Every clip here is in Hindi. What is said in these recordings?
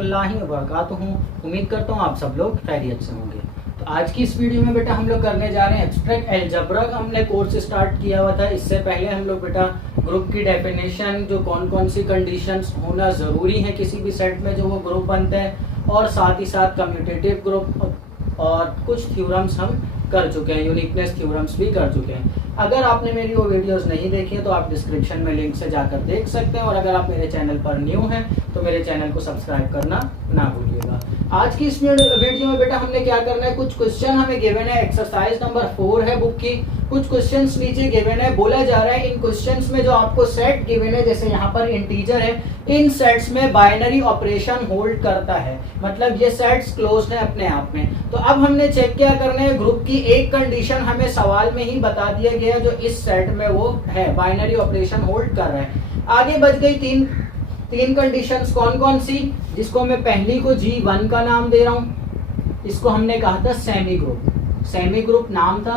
रहमतुल्लाहि व बरकातुहू। उम्मीद करता हूँ आप सब लोग खैरियत से होंगे। तो आज की इस वीडियो में बेटा हम लोग करने जा रहे हैं एब्स्ट्रैक्ट अलजेब्रा का हमने कोर्स स्टार्ट किया हुआ था। इससे पहले हम लोग बेटा ग्रुप की डेफिनेशन, जो कौन कौन सी कंडीशंस होना ज़रूरी है किसी भी सेट में जो वो ग्रुप बनते हैं, और साथ ही साथ कम्यूटेटिव ग्रुप और कुछ थ्योरम्स हम कर चुके हैं, यूनिकनेस थ्योरम्स भी कर चुके हैं। अगर आपने मेरी वो वीडियोस नहीं देखी है तो आप डिस्क्रिप्शन में लिंक से जाकर देख सकते हैं, और अगर आप मेरे चैनल पर न्यू हैं तो मेरे चैनल को सब्सक्राइब करना ना भूलिएगा। आज की इस वीडियो में बेटा हमने क्या करना है, कुछ क्वेश्चन हमें गिवन है, एक्सरसाइज नंबर 4 है बुक की। कुछ क्वेश्चंस नीचे गिवन है, बोला जा रहा है इन क्वेश्चंस में जो आपको सेट गिवन है, जैसे यहाँ पर इंटीजर है, इन सेट्स में बाइनरी ऑपरेशन होल्ड करता है, मतलब ये सेट्स क्लोज्ड है अपने आप में। तो अब हमने चेक क्या करना है, ग्रुप की एक कंडीशन हमें सवाल में ही बता दिया गया जो इस सेट में वो है, बाइनरी ऑपरेशन होल्ड कर रहा है। आगे बच गई तीन कंडीशंस, कौन कौन सी, जिसको मैं पहली को G1 का नाम दे रहा हूं। इसको हमने कहा था सेमी ग्रुप नाम था,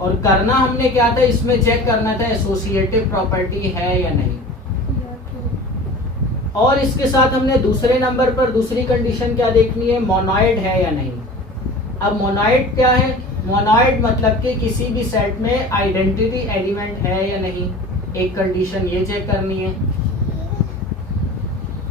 और करना हमने क्या था, इसमें चेक करना था एसोसिएटिव प्रॉपर्टी है या नहीं। और इसके साथ हमने दूसरे नंबर पर दूसरी कंडीशन क्या देखनी है, मोनोइड है या नहीं। अब मोनोइड क्या है, मोनोइड मतलब कि किसी भी सेट में आइडेंटिटी एलिमेंट है या नहीं, एक कंडीशन ये चेक करनी है।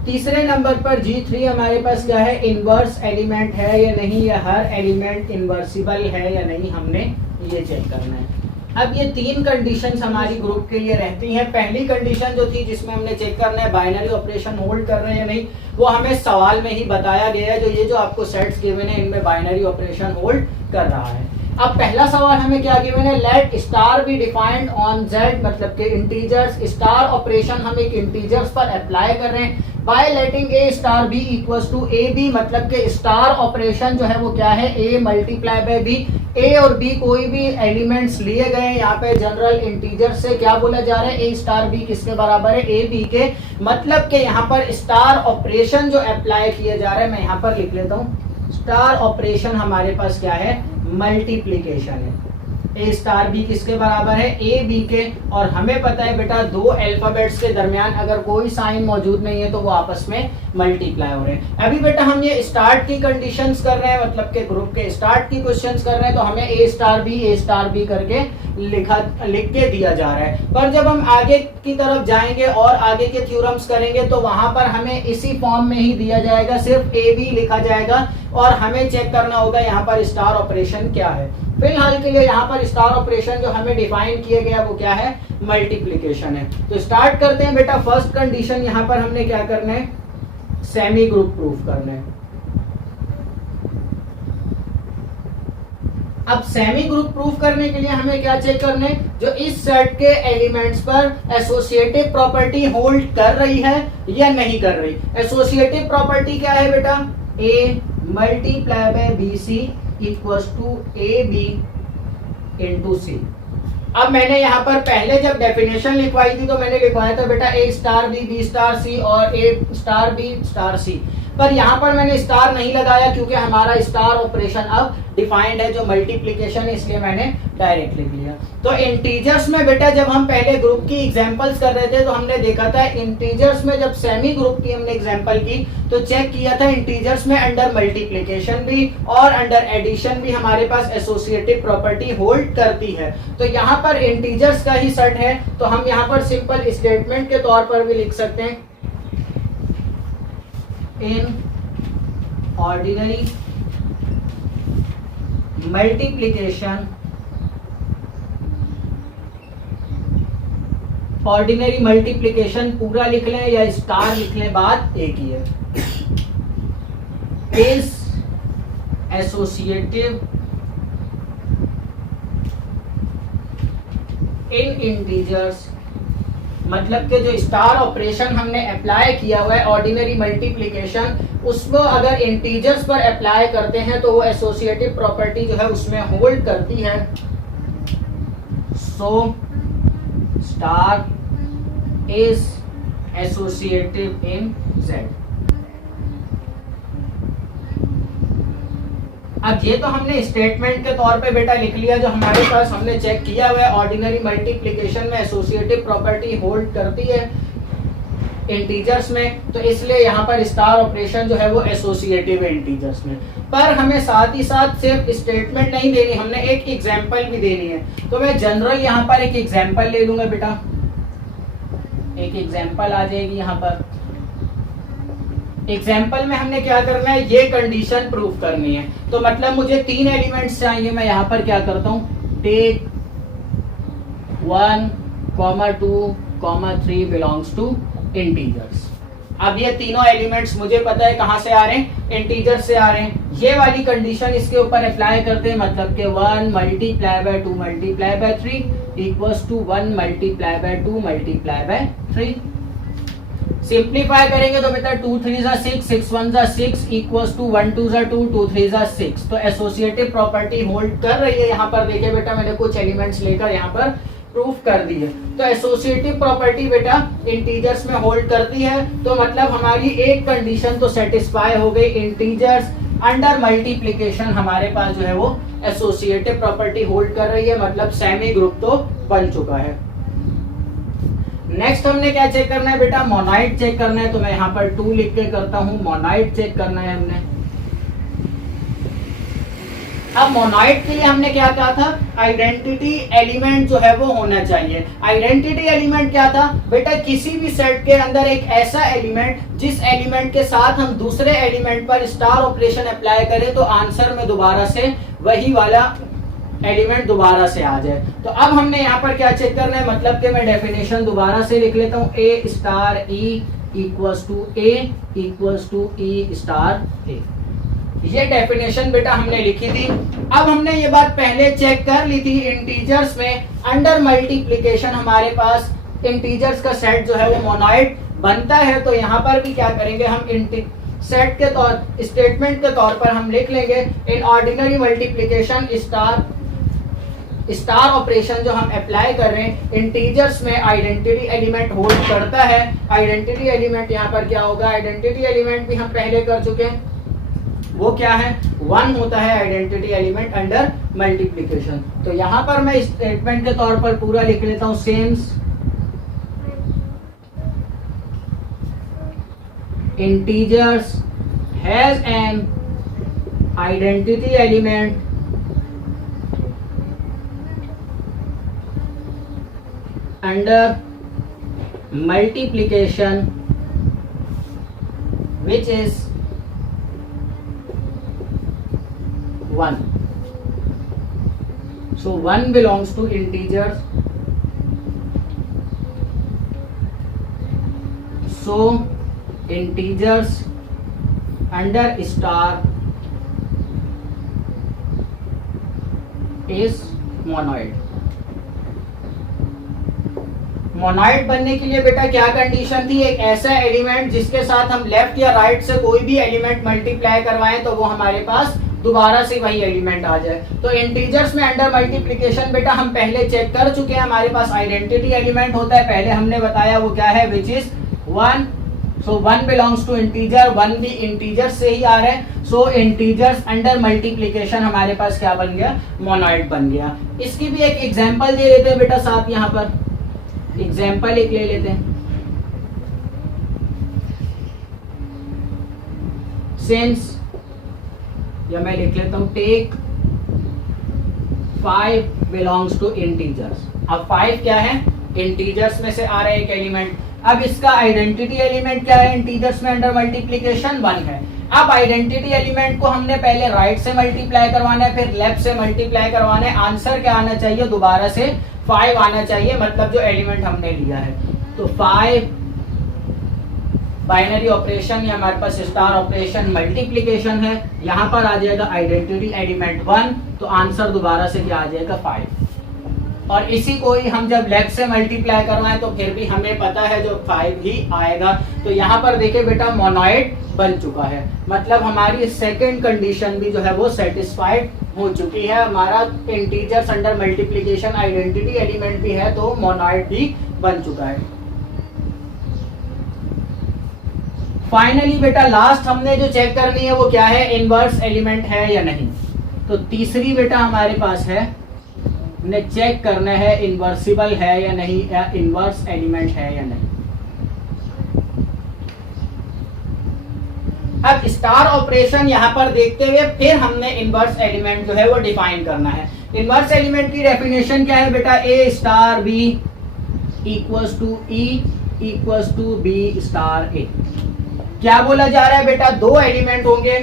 तीसरे नंबर पर G3 हमारे पास क्या है, इनवर्स एलिमेंट है या नहीं, या हर एलिमेंट इनवर्सिबल है या नहीं, हमने ये चेक करना है। अब ये तीन कंडीशंस हमारी ग्रुप के लिए रहती हैं। पहली कंडीशन जो थी जिसमें हमने चेक करना है बाइनरी ऑपरेशन होल्ड कर रहे हैं या नहीं, वो हमें सवाल में ही बताया गया है, जो ये जो आपको सेट्स गिवन है इनमें बाइनरी ऑपरेशन होल्ड कर रहा है। अब पहला सवाल हमें क्या गिवन है, let star be defined on Z, मतलब के इंटीजर्स, स्टार ऑपरेशन हम एक इंटीजर्स पर अप्लाई कर रहे हैं by letting A star B equals to AB, मतलब के स्टार ऑपरेशन जो है वो क्या है, A multiply bye B। A और B कोई भी एलिमेंट्स लिए गए हैं यहाँ पे जनरल इंटीजर से, क्या बोला जा रहा है, A स्टार B किसके बराबर है, A B के, मतलब के यहाँ पर स्टार ऑपरेशन जो अप्लाई किया जा रहा है, मैं यहाँ पर लिख लेता हूँ, स्टार ऑपरेशन हमारे पास क्या है, मल्टीप्लीकेशन है। A स्टार B किसके बराबर है, A B के, और हमें पता है बेटा दो अल्फाबेट्स के दरमियान अगर कोई साइन मौजूद नहीं है तो वो आपस में मल्टीप्लाई हो रहे हैं। अभी बेटा हम ये स्टार्ट की कंडीशंस कर रहे हैं, मतलब के ग्रुप के स्टार्ट की क्वेश्चंस कर रहे हैं, तो हमें A स्टार B करके लिख के दिया जा रहा है। पर जब हम आगे की तरफ जाएंगे और आगे के थ्योरम्स करेंगे तो वहां पर हमें इसी फॉर्म में ही दिया जाएगा, सिर्फ A B लिखा जाएगा, और हमें चेक करना होगा यहाँ पर स्टार ऑपरेशन क्या है। फिलहाल के लिए यहाँ पर स्टार ऑपरेशन जो हमें डिफाइन किया गया वो क्या है, मल्टीप्लिकेशन है। तो स्टार्ट करते हैं बेटा। फर्स्ट कंडीशन यहाँ पर हमने क्या करना है, सेमी ग्रुप प्रूफ करना है। अब सेमी ग्रुप प्रूफ करने के लिए हमें क्या चेक करना है, जो इस सेट के एलिमेंट्स पर एसोसिएटिव प्रॉपर्टी होल्ड कर रही है या नहीं कर रही। एसोसिएटिव प्रॉपर्टी क्या है बेटा, A multiply by BC equals to AB into C। अब मैंने यहाँ पर पहले जब डेफिनेशन लिखवाई थी तो मैंने लिखवाया था बेटा A star B star C और A star B star C, पर यहाँ पर मैंने स्टार नहीं लगाया क्योंकि हमारा स्टार ऑपरेशन अब डिफाइंड है जो मल्टीप्लिकेशन है, इसलिए मैंने डायरेक्ट लिख लिया। तो इंटीजर्स में बेटा जब हम पहले ग्रुप की एग्जांपल्स कर रहे थे तो हमने देखा था इंटीजर्स में जब सेमी ग्रुप की हमने एग्जांपल की तो चेक किया था इंटीजर्स में अंडर मल्टीप्लिकेशन भी और अंडर एडिशन भी हमारे पास एसोसिएटिव प्रॉपर्टी होल्ड करती है। तो यहाँ पर इंटीजर्स का ही सेट है, तो हम यहाँ पर सिंपल स्टेटमेंट के तौर पर भी लिख सकते हैं, in ordinary multiplication, ordinary multiplication पूरा लिख लें या स्टार लिख लें, बात एक ही है, इज एसोसिएटिव इन इंटीजर्स, मतलब कि जो स्टार ऑपरेशन हमने अप्लाई किया हुआ है ऑर्डिनरी मल्टीप्लिकेशन, उसको अगर इंटीजर्स पर अप्लाई करते हैं तो वो एसोसिएटिव प्रॉपर्टी जो है उसमें होल्ड करती है। So star is associative in Z। अब ये तो हमने स्टेटमेंट के तौर पे बेटा लिख लिया, जो हमारे पास हमने चेक किया हुआ है ऑर्डिनरी मल्टीप्लिकेशन में एसोसिएटिव प्रॉपर्टी होल्ड करती है। इंटीजर्स में, तो इसलिए यहाँ पर स्टार ऑपरेशन जो है वो एसोसिएटिव है इंटीजर्स में। पर हमें साथ ही साथ सिर्फ स्टेटमेंट नहीं देनी, हमने एक एग्जाम्पल भी देनी है। तो मैं जनरल यहाँ पर एक एग्जाम्पल ले लूंगा बेटा, एक एग्जाम्पल आ जाएगी यहाँ पर। एग्जाम्पल में हमने क्या करना है, ये कंडीशन प्रूफ करनी है। तो मतलब मुझे 3 एलिमेंट्स चाहिए, मैं यहाँ पर क्या करता हूँ, टेक 1, 2, 3 बिलोंग्स टू इंटीजर्स। अब ये तीनों एलिमेंट्स मुझे पता है कहां से आ रहे हैं, इंटीजर से आ रहे हैं। ये वाली कंडीशन इसके ऊपर अप्लाई करते हैं, मतलब कि 1 multiply by 2 multiply by 3 equals to 1 multiply by 2 multiply by 3। Simplify करेंगे तो बेटा 2 3 जा 6, 6 1 जा 6 इक्वल्स टू 1 2 जा 2, 2 3 जा 6। तो एसोसिएटिव प्रॉपर्टी होल्ड कर रही है। यहाँ पर देखिए बेटा, मैंने कुछ एलिमेंट्स लेकर यहाँ पर प्रूफ कर दी है। तो एसोसिएटिव प्रॉपर्टी बेटा इंटीजर्स में होल्ड करती है, तो मतलब हमारी एक कंडीशन तो सेटिस्फाई हो गई। इंटीजर्स अंडर मल्टीप्लिकेशन हमारे पास जो है वो एसोसिएटिव प्रॉपर्टी होल्ड कर रही है, मतलब सेमी ग्रुप तो बन चुका है। नेक्स्ट हमने क्या चेक करना है बेटा, मोनाइड चेक करना है। तो मैं यहाँ पर 2 लिख के करता हूँ, मोनाइड चेक करना है हमने। अब मोनॉइड के लिए हमने क्या कहा था, आइडेंटिटी एलिमेंट जो है वो होना चाहिए। आइडेंटिटी एलिमेंट क्या था बेटा, किसी भी सेट के अंदर एक ऐसा एलिमेंट जिस एलिमेंट के साथ हम दूसरे एलिमेंट पर स्टार ऑपरेशन अप्लाई करें तो आंसर में दोबारा से वही वाला एलिमेंट दोबारा से आ जाए। तो अब हमने यहाँ पर क्या चेक करना है, मतलब कि मैं डेफिनेशन दोबारा से लिख लेता हूँ, a star e equals to a equals to e star a. ये डेफिनेशन बेटा हमने लिखी थी। अब हमने ये बात पहले चेक कर ली थी, इंटीजर्स में अंडर मल्टीप्लिकेशन हमारे पास इंटीजर्स का सेट जो है वो मोनॉइड बनता है। तो यहाँ पर भी क्या करेंगे हम, सेट के तौर स्टेटमेंट के तौर पर हम लिख लेंगे in ordinary multiplication star operation जो हम अप्लाई कर रहे हैं इंटीजर्स में आइडेंटिटी एलिमेंट होल्ड करता है। आइडेंटिटी एलिमेंट यहाँ पर क्या होगा, आइडेंटिटी एलिमेंट भी हम पहले कर चुके हैं, वो क्या है 1 होता है आइडेंटिटी एलिमेंट अंडर मल्टीप्लिकेशन। तो यहां पर मैं स्टेटमेंट के तौर पर पूरा लिख लेता हूं, since integers has an identity element under multiplication which is 1. So 1 belongs to integers. So integers under star is monoid. मोनॉइड बनने के लिए बेटा क्या कंडीशन थी, एक ऐसा एलिमेंट जिसके साथ हम लेफ्ट या राइट से कोई भी एलिमेंट मल्टीप्लाई करवाएं तो वो हमारे पास दोबारा से वही एलिमेंट आ जाए। तो इंटीजर्स में अंडर मल्टीप्लिकेशन बेटा हम पहले चेक कर चुके हैं, हमारे पास आइडेंटिटी एलिमेंट होता है, पहले हमने बताया वो क्या है, which is 1। So 1 belongs to integer, 1 भी इंटीजर से ही आ रहा है। सो इंटीजर्स अंडर मल्टीप्लिकेशन हमारे पास क्या बन गया, मोनॉइड बन गया। इसकी भी एक एग्जाम्पल दे देते हैं बेटा, साथ यहाँ पर एग्जाम्पल एक ले लेते हैं। सिंस, या मैं लिख लेता हूं टेक 5 बिलोंग्स टू इंटीजर्स। अब 5 क्या है, इंटीजर्स में से आ रहा है एक एलिमेंट। अब इसका आइडेंटिटी एलिमेंट क्या है, इंटीजर्स में अंडर मल्टीप्लिकेशन 1 है। अब आइडेंटिटी एलिमेंट को हमने पहले राइट से मल्टीप्लाई करवाना है, फिर लेफ्ट से मल्टीप्लाई करवाना है। आंसर क्या आना चाहिए, दोबारा से 5 आना चाहिए, मतलब जो एलिमेंट हमने लिया है। तो 5 बाइनरी ऑपरेशन या हमारे पास स्टार ऑपरेशन मल्टीप्लिकेशन है, यहाँ पर आ जाएगा आइडेंटिटी एलिमेंट 1, तो आंसर दोबारा से क्या आ जाएगा 5। और इसी को ही हम जब लेफ्ट से मल्टीप्लाई करवाएं तो फिर भी हमें पता है जो 5 ही आएगा। तो यहाँ पर देखिए बेटा मोनॉइड बन चुका है, मतलब हमारी सेकंड कंडीशन भी जो है वो सेटिस्फाइड हो चुकी है। हमारा integers under multiplication identity element भी है तो मोनॉइड भी बन चुका है। फाइनली बेटा लास्ट हमने जो चेक करनी है वो क्या है, इनवर्स एलिमेंट है या नहीं। तो तीसरी बेटा हमारे पास है, हमने चेक करना है इनवर्सिबल है या नहीं, या इनवर्स एलिमेंट है या नहीं। अब स्टार ऑपरेशन यहाँ पर देखते हुए फिर हमने इनवर्स एलिमेंट जो है वो डिफाइन करना है। इनवर्स एलिमेंट की डेफिनेशन क्या है बेटा, a star b equals to e equals to b star a. क्या बोला जा रहा है बेटा, दो एलिमेंट होंगे,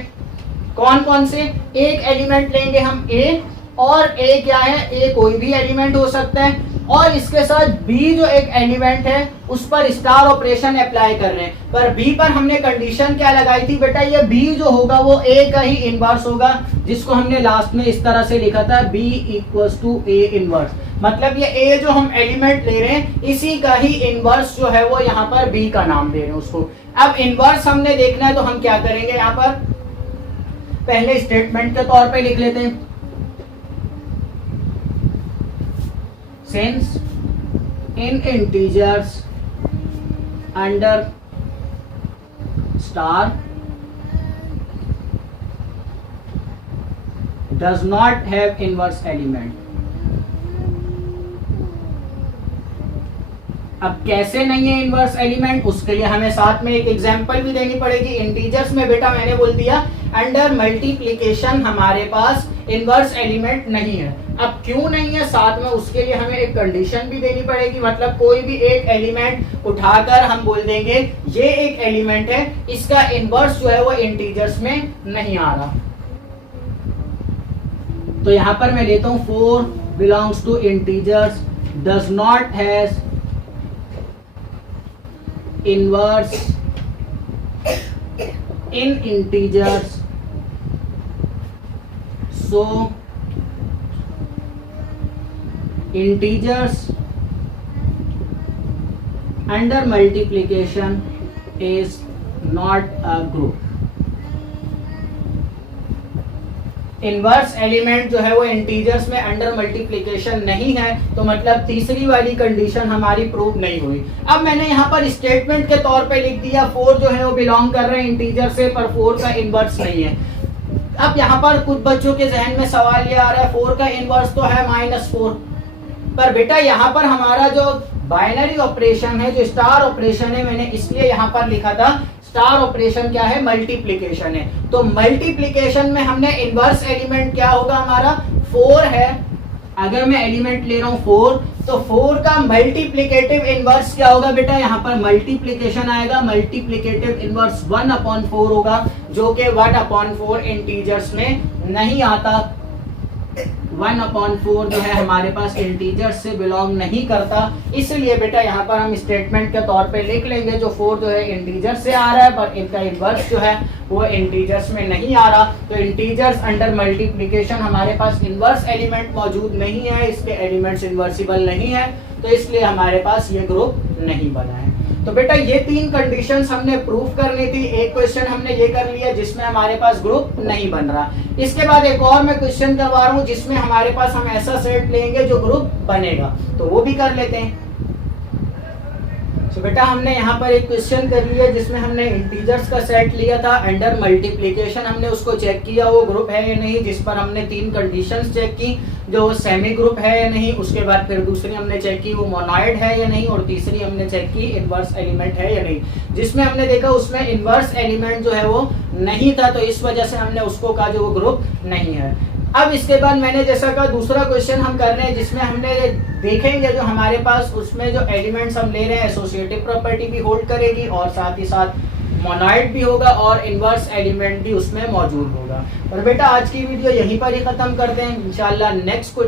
कौन कौन से, एक एलिमेंट लेंगे हम ए, और ए क्या है, ए कोई भी एलिमेंट हो सकता है, और इसके साथ बी जो एक एलिमेंट है उस पर स्टार ऑपरेशन अप्लाई कर रहे हैं। पर बी पर हमने कंडीशन क्या लगाई थी बेटा, ये बी जो होगा वो ए का ही इनवर्स होगा, जिसको हमने लास्ट में इस तरह से लिखा था B equals to A inverse. मतलब ये ए जो हम एलिमेंट ले रहे हैं इसी का ही इनवर्स जो है वो यहाँ पर बी का नाम दे रहे हैं उसको। अब इनवर्स हमने देखना है तो हम क्या करेंगे, यहाँ पर पहले स्टेटमेंट के तौर पे लिख लेते हैं, since in integers under star does not have inverse element। अब कैसे नहीं है इनवर्स एलिमेंट, उसके लिए हमें साथ में एक एग्जांपल भी देनी पड़ेगी। इंटीजर्स में बेटा मैंने बोल दिया अंडर मल्टीप्लिकेशन हमारे पास इनवर्स एलिमेंट नहीं है। अब क्यों नहीं है, साथ में उसके लिए हमें एक कंडीशन भी देनी पड़ेगी। मतलब कोई भी एक एलिमेंट उठाकर हम बोल देंगे ये एक एलिमेंट है, इसका इनवर्स जो है वो इंटीजर्स में नहीं आ रहा। तो यहां पर मैं लेता हूं 4 belongs to integers does not has inverse in integers, so integers under multiplication is not a group। Inverse element जो है वो इंटीजर्स में अंडर मल्टीप्लिकेशन नहीं है, तो मतलब तीसरी वाली कंडीशन हमारी प्रूव नहीं हुई। अब मैंने यहाँ पर स्टेटमेंट के तौर पे लिख दिया 4 जो है वो बिलोंग कर रहे हैं इंटीजर से, पर 4 का इनवर्स नहीं है। अब यहाँ पर कुछ बच्चों के जहन में सवाल ये आ रहा है 4 का इनवर्स तो है -4, पर बेटा यहाँ पर हमारा जो बाइनरी ऑपरेशन है, जो स्टार ऑपरेशन है, मैंने इसलिए यहाँ पर लिखा था स्टार ऑपरेशन क्या है, मल्टीप्लिकेशन है। तो मल्टीप्लिकेशन में हमने इनवर्स एलिमेंट क्या होगा, हमारा 4 है। अगर मैं एलिमेंट ले रहा हूं 4, तो 4 का मल्टीप्लिकेटिव इनवर्स क्या होगा बेटा, यहाँ पर मल्टीप्लिकेशन आएगा, मल्टीप्लिकेटिव इनवर्स 1/4 होगा, जो कि 1/4 इंटीजर्स में नहीं आता। 1/4 जो है हमारे पास इंटीजर्स से बिलोंग नहीं करता, इसलिए बेटा यहाँ पर हम स्टेटमेंट के तौर पे लिख लेंगे जो 4 जो है इंटीजर्स से आ रहा है, पर इनका इनवर्स जो है वो इंटीजर्स में नहीं आ रहा। तो इंटीजर्स अंडर मल्टीप्लिकेशन हमारे पास इनवर्स एलिमेंट मौजूद नहीं है, इसके एलिमेंट्स इनवर्सिबल नहीं है, तो इसलिए हमारे पास ये ग्रुप नहीं बना है। तो बेटा ये 3 कंडीशंस हमने प्रूफ करनी थी। एक क्वेश्चन हमने ये कर लिया जिसमें हमारे पास ग्रुप नहीं बन रहा। इसके बाद एक और मैं क्वेश्चन करवा रहा हूँ जिसमें हमारे पास हम ऐसा सेट लेंगे जो ग्रुप बनेगा, तो वो भी कर लेते हैं। तो बेटा हमने यहाँ पर एक क्वेश्चन कर लिया जिसमें हमने इंटीजर्स का सेट लिया था, अंडर मल्टीप्लिकेशन हमने उसको चेक किया वो ग्रुप है या नहीं, जिस पर हमने 3 कंडीशंस चेक की, जो सेमी ग्रुप है या नहीं, उसके बाद फिर दूसरी हमने चेक की वो मोनॉइड है या नहीं, और तीसरी हमने चेक की इनवर्स एलिमेंट है या नहीं, जिसमें हमने देखा उसमें इनवर्स एलिमेंट जो है वो नहीं था, तो इस वजह से हमने उसको कहा जो वो ग्रुप नहीं है। अब इसके बाद मैंने जैसा कहा दूसरा क्वेश्चन हम कर रहे हैं जिसमें हमने देखेंगे जो हमारे पास उसमें जो एलिमेंट्स हम ले रहे हैं एसोसिएटिव प्रॉपर्टी भी होल्ड करेगी और साथ ही साथ मोनॉइड भी होगा और इनवर्स एलिमेंट भी उसमें मौजूद होगा। और बेटा आज की वीडियो यहीं पर ही खत्म करते हैं। इंशाल्लाह नेक्स्ट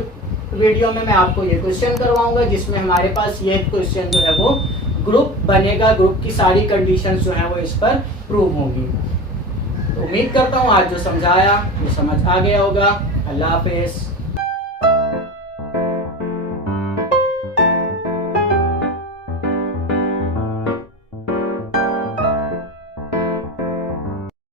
वीडियो में मैं आपको ये क्वेश्चन करवाऊंगा जिसमें हमारे पास ये क्वेश्चन जो है वो ग्रुप बनेगा, ग्रुप की सारी कंडीशंस जो है वो इस पर प्रूव होंगी। तो उम्मीद करता हूँ आज जो समझाया वो समझ आ गया होगा। अल्लाह हाफिज़।